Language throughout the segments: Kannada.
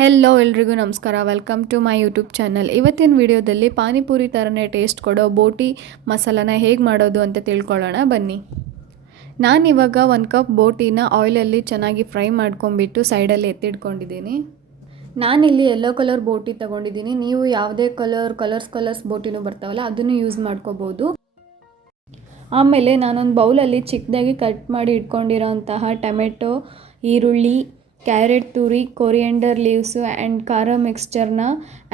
ಹೆಲೋ ಎಲ್ರಿಗೂ ನಮಸ್ಕಾರ. Welcome to my YouTube channel ಇವತ್ತಿನ ವಿಡಿಯೋದಲ್ಲಿ ಪಾನಿಪುರಿ ಥರನೇ ಟೇಸ್ಟ್ ಕೊಡೋ ಬೋಟಿ ಮಸಾಲಾನ ಹೇಗೆ ಮಾಡೋದು ಅಂತ ತಿಳ್ಕೊಳ್ಳೋಣ. ಬನ್ನಿ. ನಾನಿವಾಗ ಒಂದು ಕಪ್ ಬೋಟಿನ ಆಯಿಲಲ್ಲಿ ಚೆನ್ನಾಗಿ ಫ್ರೈ ಮಾಡ್ಕೊಂಬಿಟ್ಟು ಸೈಡಲ್ಲಿ ಎತ್ತಿಟ್ಕೊಂಡಿದ್ದೀನಿ. ನಾನಿಲ್ಲಿ ಯೆಲ್ಲೋ ಕಲರ್ ಬೋಟಿ ತೊಗೊಂಡಿದ್ದೀನಿ. ನೀವು ಯಾವುದೇ ಕಲರ್ ಕಲರ್ಸ್ ಕಲರ್ಸ್ ಬೋಟಿನೂ ಬರ್ತಾವಲ್ಲ, ಅದನ್ನು ಯೂಸ್ ಮಾಡ್ಕೋಬೋದು. ಆಮೇಲೆ ನಾನೊಂದು ಬೌಲಲ್ಲಿ ಚಿಕ್ಕದಾಗಿ ಕಟ್ ಮಾಡಿ ಇಟ್ಕೊಂಡಿರೋಂತಹ ಟೊಮೆಟೊ, ಈರುಳ್ಳಿ ಕ್ಯಾರೆಟ್ ತುರಿ, ಕೊರಿಯಂಡರ್ ಲೀವ್ಸು ಆ್ಯಂಡ್ ಖಾರ ಮಿಕ್ಸ್ಚರ್ನ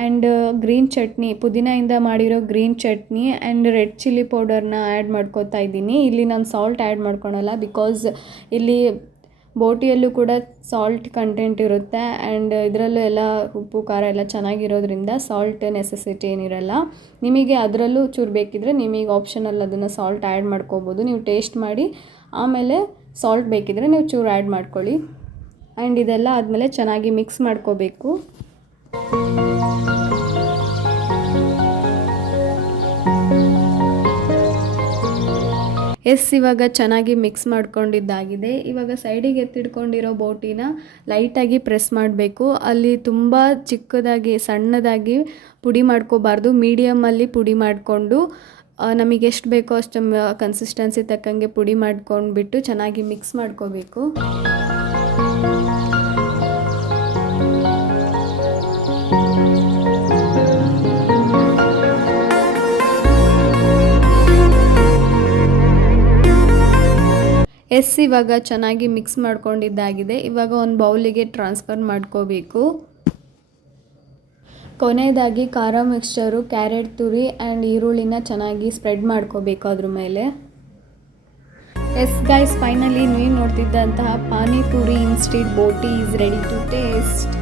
ಆ್ಯಂಡ್ ಗ್ರೀನ್ ಚಟ್ನಿ. ಪುದೀನಾಯಿಂದ ಮಾಡಿರೋ green chutney and red chilli ಪೌಡರ್ನ ಆ್ಯಡ್ ಮಾಡ್ಕೋತಾ ಇದ್ದೀನಿ. ಇಲ್ಲಿ ನಾನು ಸಾಲ್ಟ್ ಆ್ಯಡ್ ಮಾಡ್ಕೊಳಲ್ಲ ಬಿಕಾಸ್ ಇಲ್ಲಿ ಬೋಟಿಯಲ್ಲೂ ಕೂಡ ಸಾಲ್ಟ್ ಕಂಟೆಂಟ್ ಇರುತ್ತೆ ಆ್ಯಂಡ್ ಇದರಲ್ಲೂ ಎಲ್ಲ ಉಪ್ಪು, ಖಾರ ಎಲ್ಲ ಚೆನ್ನಾಗಿರೋದ್ರಿಂದ ಸಾಲ್ಟ್ ನೆಸೆಸಿಟಿ ಏನಿರಲ್ಲ. ನಿಮಗೆ ಅದರಲ್ಲೂ ಚೂರು ಬೇಕಿದ್ರೆ ನಿಮಗೆ ಆಪ್ಷನಲ್ಲಿ ಅದನ್ನು ಸಾಲ್ಟ್ ಆ್ಯಡ್ ಮಾಡ್ಕೋಬೋದು. ನೀವು ಟೇಸ್ಟ್ ಮಾಡಿ ಆಮೇಲೆ ಸಾಲ್ಟ್ ಬೇಕಿದ್ರೆ ನೀವು ಚೂರು ಆ್ಯಡ್ ಮಾಡ್ಕೊಳ್ಳಿ. ಆ್ಯಂಡ್ ಇದೆಲ್ಲ ಆದಮೇಲೆ ಚೆನ್ನಾಗಿ ಮಿಕ್ಸ್ ಮಾಡ್ಕೋಬೇಕು. ಎಸ್ ಇವಾಗ ಚೆನ್ನಾಗಿ ಮಿಕ್ಸ್ ಮಾಡ್ಕೊಂಡಿದ್ದಾಗಿದೆ. ಇವಾಗ ಸೈಡಿಗೆ ಎತ್ತಿಡ್ಕೊಂಡಿರೋ ಬೋಟಿನ ಲೈಟಾಗಿ ಪ್ರೆಸ್ ಮಾಡಬೇಕು. ಅಲ್ಲಿ ತುಂಬ ಚಿಕ್ಕದಾಗಿ, ಸಣ್ಣದಾಗಿ ಪುಡಿ ಮಾಡ್ಕೋಬಾರ್ದು. ಮೀಡಿಯಮಲ್ಲಿ ಪುಡಿ ಮಾಡಿಕೊಂಡು ನಮಗೆ ಎಷ್ಟು ಬೇಕೋ ಅಷ್ಟು ಕನ್ಸಿಸ್ಟೆನ್ಸಿ ತಕ್ಕಂಗೆ ಪುಡಿ ಮಾಡ್ಕೊಂಡ್ಬಿಟ್ಟು ಚೆನ್ನಾಗಿ ಮಿಕ್ಸ್ ಮಾಡ್ಕೋಬೇಕು. ಎಸ್ ಇವಾಗ ಚೆನ್ನಾಗಿ ಮಿಕ್ಸ್ ಮಾಡ್ಕೊಂಡಿದ್ದಾಗಿದೆ. ಇವಾಗ ಒಂದು ಬೌಲಿಗೆ ಟ್ರಾನ್ಸ್ಫರ್ ಮಾಡ್ಕೋಬೇಕು. ಕೊನೆಯದಾಗಿ ಖಾರ ಮಿಕ್ಸ್ಚರು ಕ್ಯಾರೆಟ್ ತುರಿ ಆ್ಯಂಡ್ ಈರುಳ್ಳಿನ ಚೆನ್ನಾಗಿ ಸ್ಪ್ರೆಡ್ ಮಾಡ್ಕೋಬೇಕು ಅದ್ರ ಮೇಲೆ. ಎಸ್ ಗೈಸ್ ಫೈನಲಿ ನೀವು ನೋಡ್ತಿದ್ದಂತಹ ಪಾನಿಪುರಿ ಇನ್ಸ್ಟಿಟ್ ಬೋಟಿ ಈಸ್ ರೆಡಿ ಟು ಟೇಸ್ಟ್